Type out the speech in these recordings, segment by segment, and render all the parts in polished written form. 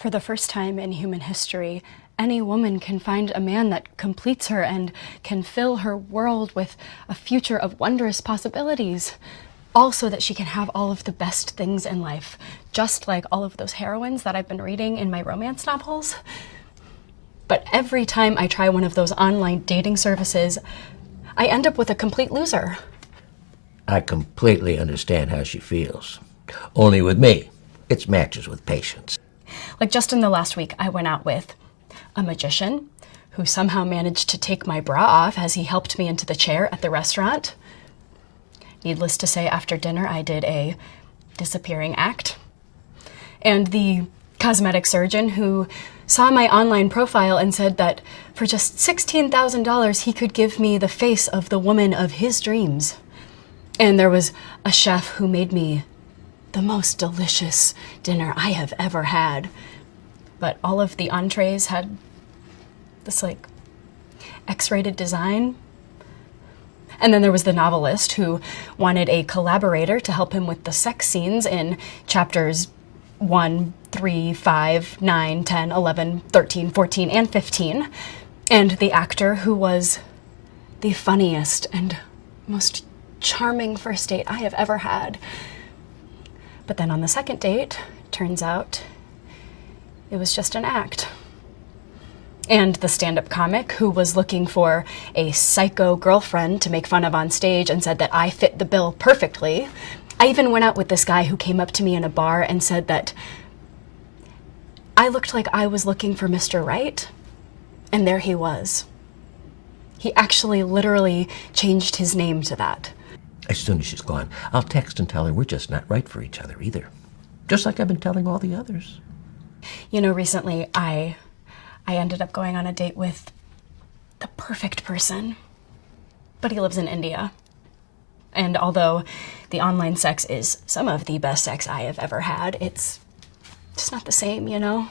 For the first time in human history, any woman can find a man that completes her and can fill her world with a future of wondrous possibilities. Also that she can have all of the best things in life, just like all of those heroines that I've been reading in my romance novels. But every time I try one of those online dating services, I end up with a complete loser. I completely understand how she feels. Only with me, it's matches with patience. Like just in the last week, I went out with a magician who somehow managed to take my bra off as he helped me into the chair at the restaurant. Needless to say, after dinner, I did a disappearing act. And the cosmetic surgeon who saw my online profile and said that for just $16,000, he could give me the face of the woman of his dreams. And there was a chef who made me the most delicious dinner I have ever had. But all of the entrees had this, like, X-rated design. And then there was the novelist who wanted a collaborator to help him with the sex scenes in chapters 1, 3, 5, 9, 10, 11, 13, 14, and 15. And the actor who was the funniest and most charming first date I have ever had. But then on the second date, turns out it was just an act. And the stand-up comic who was looking for a psycho girlfriend to make fun of on stage and said that I fit the bill perfectly. I even went out with this guy who came up to me in a bar and said that I looked like I was looking for Mr. Right, and there he was. He actually literally changed his name to that. As soon as she's gone, I'll text and tell her we're just not right for each other either. Just like I've been telling all the others. You know, recently I ended up going on a date with the perfect person, but he lives in India. And although the online sex is some of the best sex I have ever had, it's just not the same, you know?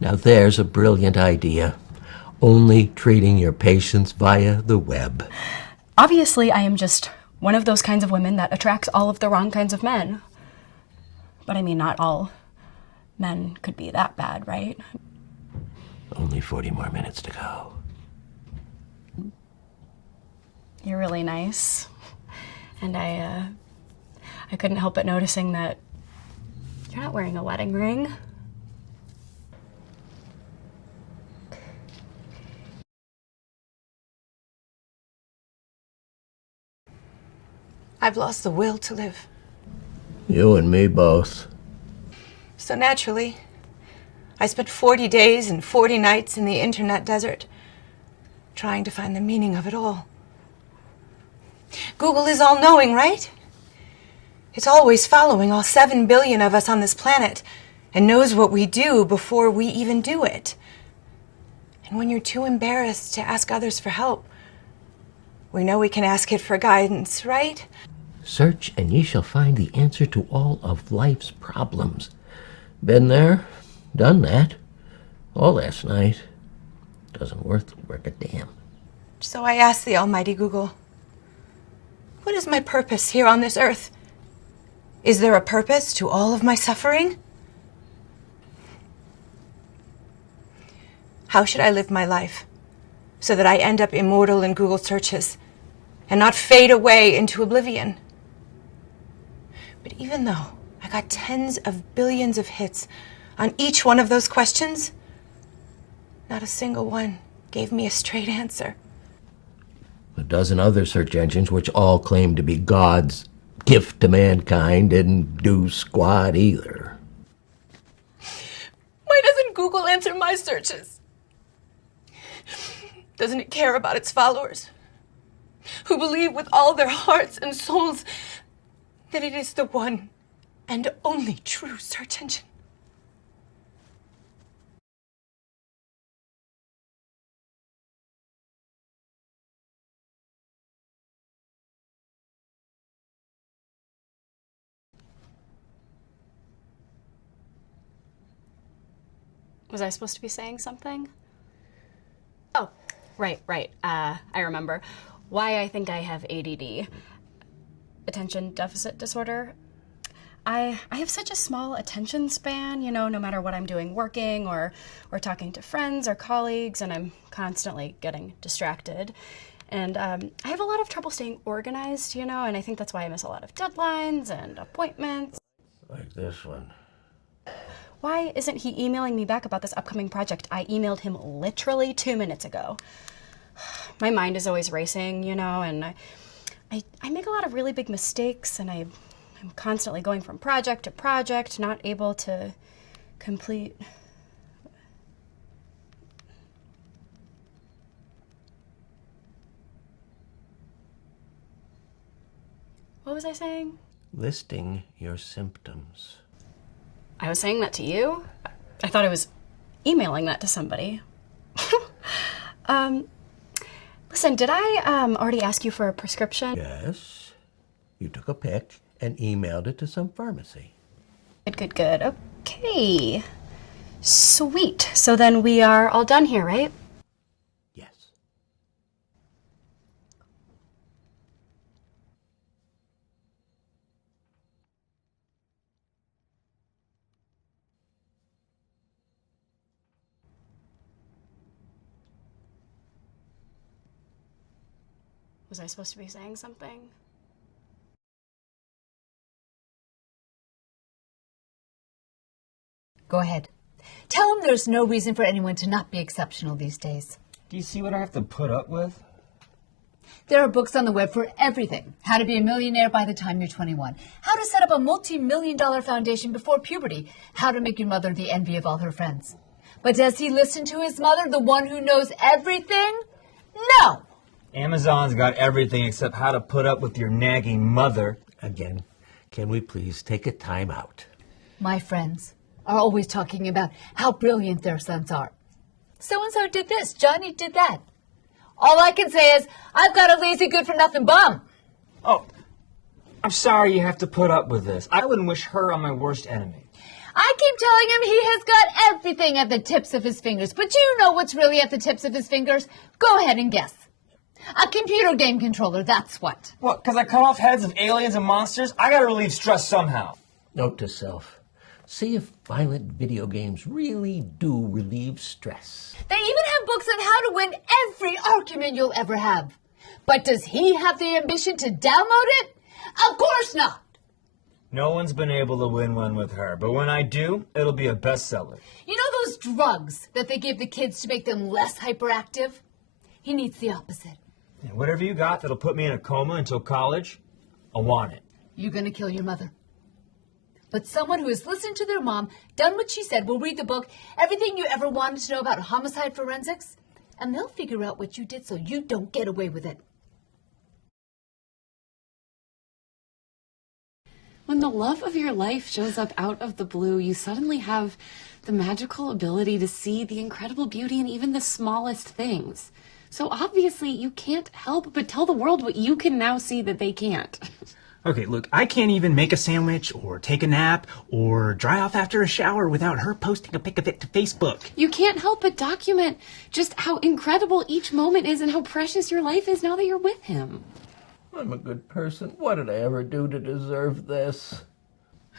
Now there's a brilliant idea. Only treating your patients via the web. Obviously, I am just one of those kinds of women that attracts all of the wrong kinds of men. But I mean, not all men could be that bad, right? Only 40 more minutes to go. You're really nice. And I couldn't help but noticing that you're not wearing a wedding ring. I've lost the will to live. You and me both. So naturally, I spent 40 days and 40 nights in the internet desert, trying to find the meaning of it all. Google is all-knowing, right? It's always following all 7 billion of us on this planet and knows what we do before we even do it. And when you're too embarrassed to ask others for help, we know we can ask it for guidance, right? Search and ye shall find the answer to all of life's problems. Been there, done that. All last night. Doesn't worth a damn. So I asked the almighty Google, what is my purpose here on this earth? Is there a purpose to all of my suffering? How should I live my life so that I end up immortal in Google searches and not fade away into oblivion? But even though I got tens of billions of hits on each one of those questions, not a single one gave me a straight answer. A dozen other search engines, which all claim to be God's gift to mankind, didn't do squat either. Why doesn't Google answer my searches? Doesn't it care about its followers, who believe with all their hearts and souls that it is the one and only true search engine? Was I supposed to be saying something? Oh, right. I remember. Why I think I have ADD. Attention deficit disorder. I have such a small attention span, you know, no matter what I'm doing, working or talking to friends or colleagues, and I'm constantly getting distracted. And I have a lot of trouble staying organized, you know, and I think that's why I miss a lot of deadlines and appointments. Like this one. Why isn't he emailing me back about this upcoming project? I emailed him literally 2 minutes ago. My mind is always racing, you know, and I make a lot of really big mistakes, and I'm constantly going from project to project, not able to complete. What was I saying? Listing your symptoms. I was saying that to you? I thought I was emailing that to somebody. Listen, did I already ask you for a prescription? Yes. You took a pic and emailed it to some pharmacy. Good. Okay. Sweet. So then we are all done here, right? Yes. Was I supposed to be saying something? Go ahead. Tell him there's no reason for anyone to not be exceptional these days. Do you see what I have to put up with? There are books on the web for everything. How to be a millionaire by the time you're 21. How to set up a multi-million-dollar foundation before puberty. How to make your mother the envy of all her friends. But does he listen to his mother, the one who knows everything? No! Amazon's got everything except how to put up with your nagging mother. Again, can we please take a time out? My friends are always talking about how brilliant their sons are. So-and-so did this, Johnny did that. All I can say is, I've got a lazy good-for-nothing bum. Oh, I'm sorry you have to put up with this. I wouldn't wish her on my worst enemy. I keep telling him he has got everything at the tips of his fingers. But do you know what's really at the tips of his fingers? Go ahead and guess. A computer game controller, that's what. What, because I cut off heads of aliens and monsters? I gotta relieve stress somehow. Note to self. See if violent video games really do relieve stress. They even have books on how to win every argument you'll ever have. But does he have the ambition to download it? Of course not. No one's been able to win one with her, but when I do, it'll be a bestseller. You know those drugs that they give the kids to make them less hyperactive? He needs the opposite. And whatever you got that'll put me in a coma until college, I want it. You're going to kill your mother. But someone who has listened to their mom, done what she said, will read the book, everything you ever wanted to know about homicide forensics, and they'll figure out what you did so you don't get away with it. When the love of your life shows up out of the blue, you suddenly have the magical ability to see the incredible beauty in even the smallest things. So obviously you can't help but tell the world what you can now see that they can't. Okay, look, I can't even make a sandwich or take a nap or dry off after a shower without her posting a pic of it to Facebook. You can't help but document just how incredible each moment is and how precious your life is now that you're with him. I'm a good person. What did I ever do to deserve this?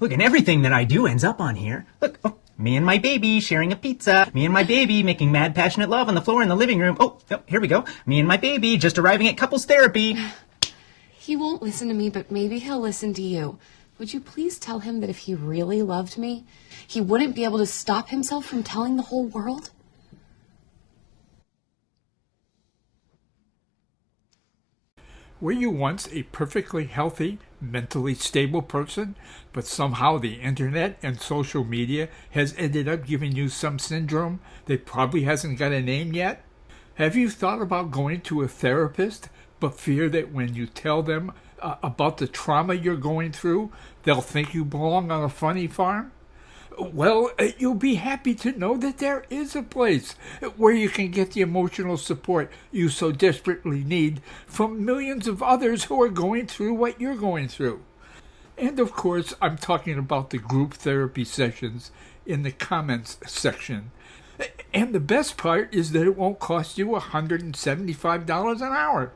Look, and everything that I do ends up on here. Look, oh, me and my baby sharing a pizza. Me and my baby making mad passionate love on the floor in the living room. Oh, here we go. Me and my baby just arriving at couples therapy. He won't listen to me, but maybe he'll listen to you. Would you please tell him that if he really loved me, he wouldn't be able to stop himself from telling the whole world? Were you once a perfectly healthy, mentally stable person, but somehow the internet and social media has ended up giving you some syndrome that probably hasn't got a name yet? Have you thought about going to a therapist, but fear that when you tell them about the trauma you're going through, they'll think you belong on a funny farm? Well, you'll be happy to know that there is a place where you can get the emotional support you so desperately need from millions of others who are going through what you're going through. And of course, I'm talking about the group therapy sessions in the comments section. And the best part is that it won't cost you $175 an hour.